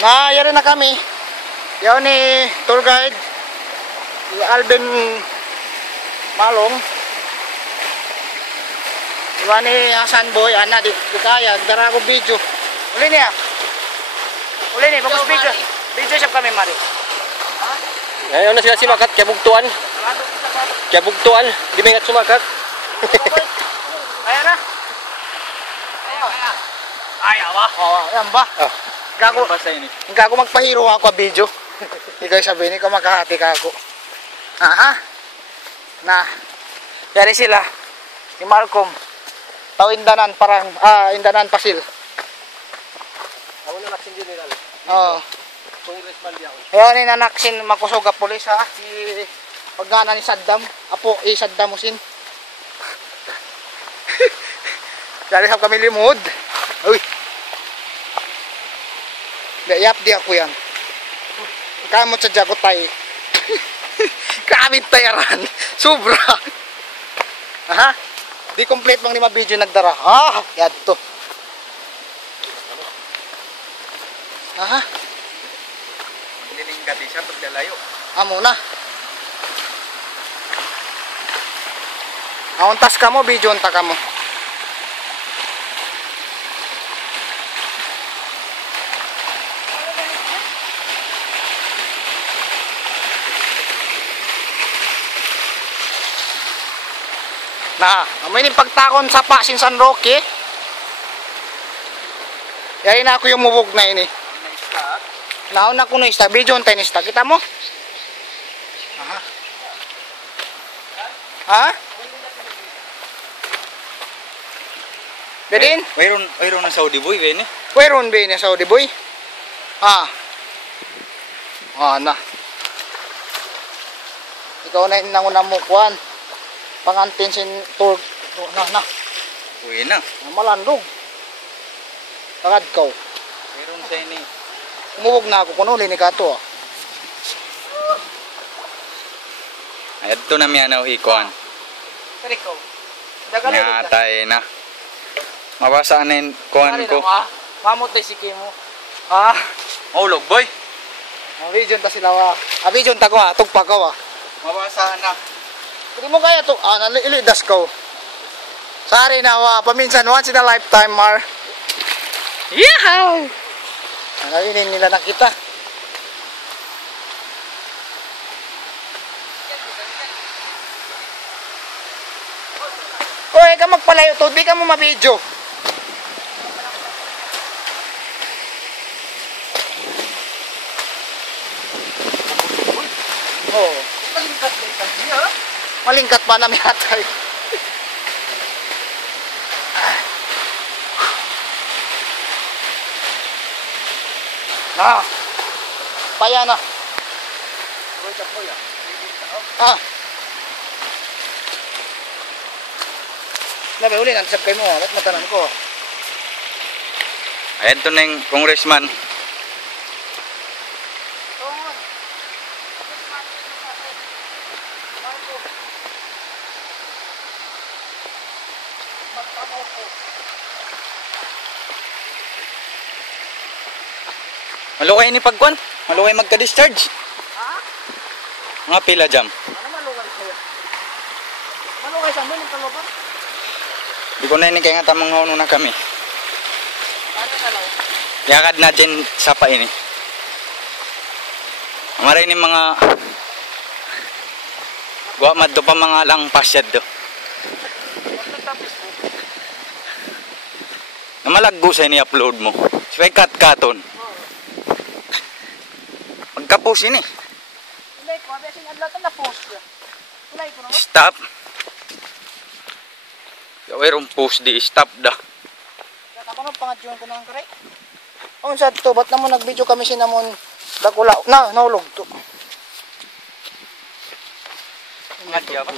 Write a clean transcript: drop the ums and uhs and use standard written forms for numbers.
Nayari na kami. Yaw ni tour guide si Alvin Malong. Iwan ni Hasan Boy, ana di kaya dara ko video. Uli niya. Uli ni bagus video. Video siya kami mari. Ha? Ayaw na sila simakat kaya bugtuan. Kaya bugtuan, di may sumakat. Kaya na. Ayaw ba? Oo, yan ba? Gago magpahiro ako a video. Ikaw sabihin ko makahati ka ako. Aha. Na. Yari sila. Si Malcolm. Tao Indanan parang Indanan Pasil. Ako na naksin general. Oo. Congressman di ako. Ayaw ni nanaksin makusuga pulis ha. Si pagana ni Saddam. Apo Saddam Hussein. Dari sa kami limod. Uy. Dayap di ako yan. Kamot sa jakotay. Kamit tayaran. Sobra. Aha. Di complete bang 5 video nagdara. Yad to. Aha. Nilingkati siya pagdalayo. Amo na. Auntas ka mo, video unta ka mo. Na, amoy ni pagtakon sa Pasin San Roque. Yari na ako yung mubog na ini. Naon na ko na ista, video on tenista. Kita mo? Aha. Ha? Bedin? Mayroon na Saudi boy, bene. Mayroon ba na Saudi boy? Na. Ikaw na inang mo kuan. Pangantin sin tour na. Uwi na. Malandog. Tagad ko. Mayroon sa ini. Umuwag na ako kuno ni kato. Ay adto na miya na hikuan. Kari ko. Nga tay na. Mabasa nin kuan ko. Mamot tay siki mo. Ulog boy. Video ta sila wa. Video ta ko tugpa ko wa. Mabasa na. Hindi mo kaya to, nalilidas ko. Sorry na, paminsan, once in a lifetime, Mar. Yahaw! Nalinin nila nakita. Uy, ka magpalayo to, di ka mo mabidyo. Oh. Malingkat pa namin atay. Paya na. Nabi uli nantisap kayo mo. Ba't matanan ko? Ayan to na yung congressman. Malukay ni pagkuan, malukay magka-discharge. Mga pila jam. Ano malukay sa'yo? Malukay sa'yo, may kalupang? Di ko na ini kaya nga tamang hauno na kami. Ano na lang? Yakad natin sa pa ini. Maray ni mga guwamad do pa mga lang pasyad do. Namalaggo sa ini-upload mo. Siya'y cut-cuton. Magka-post ini. Stop. Mayroong post di stop dah. Ako na pangadyon ko ng karay. Ang sad to, ba't naman nag-video kami sinamon dakula na naulog to. Ngadya ba?